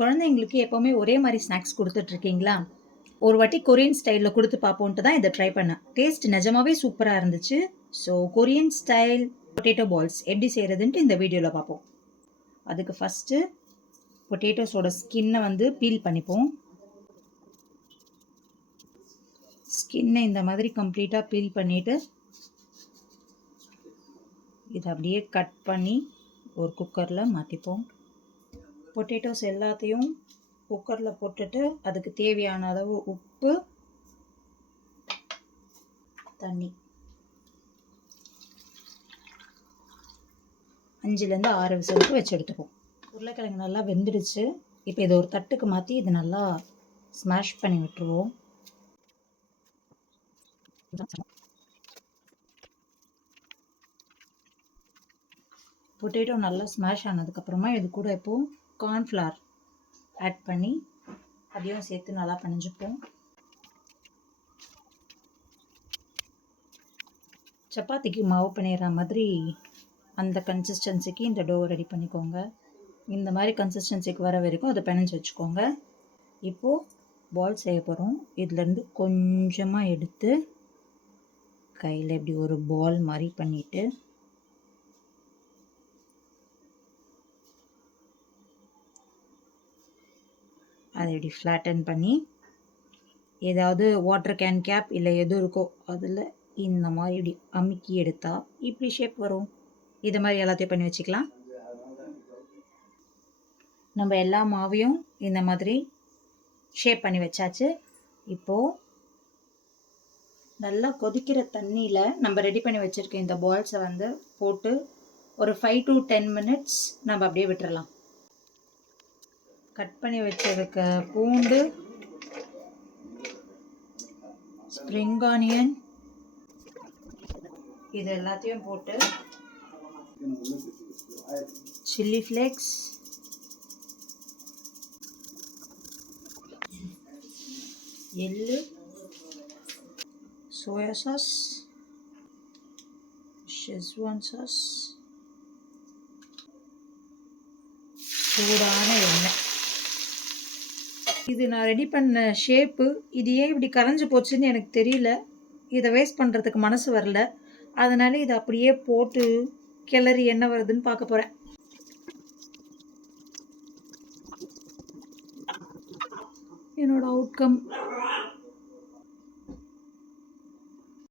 குழந்தைங்களுக்கு எப்போவுமே ஒரே மாதிரி ஸ்நாக்ஸ் கொடுத்துட்ருக்கீங்களா? ஒரு வாட்டி கொரியன் ஸ்டைலில் கொடுத்து பார்ப்போன்ட்டு தான் இதை ட்ரை பண்ணேன். டேஸ்ட் நிஜமாவே சூப்பராக இருந்துச்சு. So Korean style potato balls எப்படி செய்கிறதுன்ட்டு இந்த வீடியோவில் பார்ப்போம். அதுக்கு ஃபஸ்ட்டு பொட்டேட்டோஸோட ஸ்கின்னை வந்து பீல் பண்ணிப்போம். ஸ்கின்னை இந்த மாதிரி கம்ப்ளீட்டாக பீல் பண்ணிவிட்டு இதை அப்படியே கட் பண்ணி ஒரு குக்கரில் மாற்றிப்போம். பொட்டேட்டோஸ் எல்லாத்தையும் குக்கரில் போட்டுட்டு அதுக்கு தேவையான அளவு உப்பு, தண்ணி 5லேருந்து 6 விசிலுக்கு வச்சு எடுத்துப்போம். உருளைக்கிழங்கு நல்லா வெந்துடுச்சு. இப்போ இதை ஒரு தட்டுக்கு மாற்றி இது நல்லா ஸ்மாஷ் பண்ணி விட்டுருவோம். பொட்டேட்டோ நல்லா ஸ்மாஷ் ஆனதுக்கப்புறமா இது கூட இப்போது கார்ன்ஃப்ளவர் ஆட் பண்ணி அதையும் சேர்த்து நல்லா பிணைஞ்சுப்போம். சப்பாத்திக்கு மாவு பிணையிற மாதிரி அந்த கன்சிஸ்டன்சிக்கு இந்த டோ ரெடி பண்ணிக்கோங்க. இந்த மாதிரி கன்சிஸ்டன்சிக்கு வர வரைக்கும் அதை பிணைஞ்சு வச்சுக்கோங்க. இப்போது பால் செய்ய போகிறோம். இதுலேருந்து கொஞ்சமாக எடுத்து கையில் இப்படி ஒரு பால் மாதிரி பண்ணிவிட்டு அதை இப்படி ஃப்ளாட்டன் பண்ணி ஏதாவது வாட்டர் கேன் கேப் இல்லை எது இருக்கோ அதில் இந்த மாதிரி இப்படி அமுக்கி எடுத்தால் இப்படி ஷேப் வரும். இது மாதிரி எல்லாத்தையும் பண்ணி வச்சுக்கலாம். நம்ம எல்லா மாவையும் இந்த மாதிரி ஷேப் பண்ணி வச்சாச்சு. இப்போது நல்லா கொதிக்கிற தண்ணியில் நம்ம ரெடி பண்ணி வச்சுருக்க இந்த பால்ஸை வந்து போட்டு ஒரு 5 to 10 minutes நம்ம அப்படியே விட்டுறலாம். கட் பண்ணி வச்சிருக்க பூண்டு, ஸ்ப்ரிங் ஆனியன் இது எல்லாத்தையும் போட்டு சில்லி ஃப்ளேக்ஸ், எள்ளு, சோயா சாஸ், ஷெஸ்வான் சாஸ், சூடான எண்ணெய். இது நான் ரெடி பண்ண ஷேப்பு. இது ஏன் இப்படி கரைஞ்சி போச்சுன்னு எனக்கு தெரியல. இதை வேஸ்ட் பண்ணுறதுக்கு மனசு வரல. அதனால் இதை அப்படியே போட்டு கிளறி என்ன வருதுன்னு பார்க்க போகிறேன். என்னோட அவுட்கம்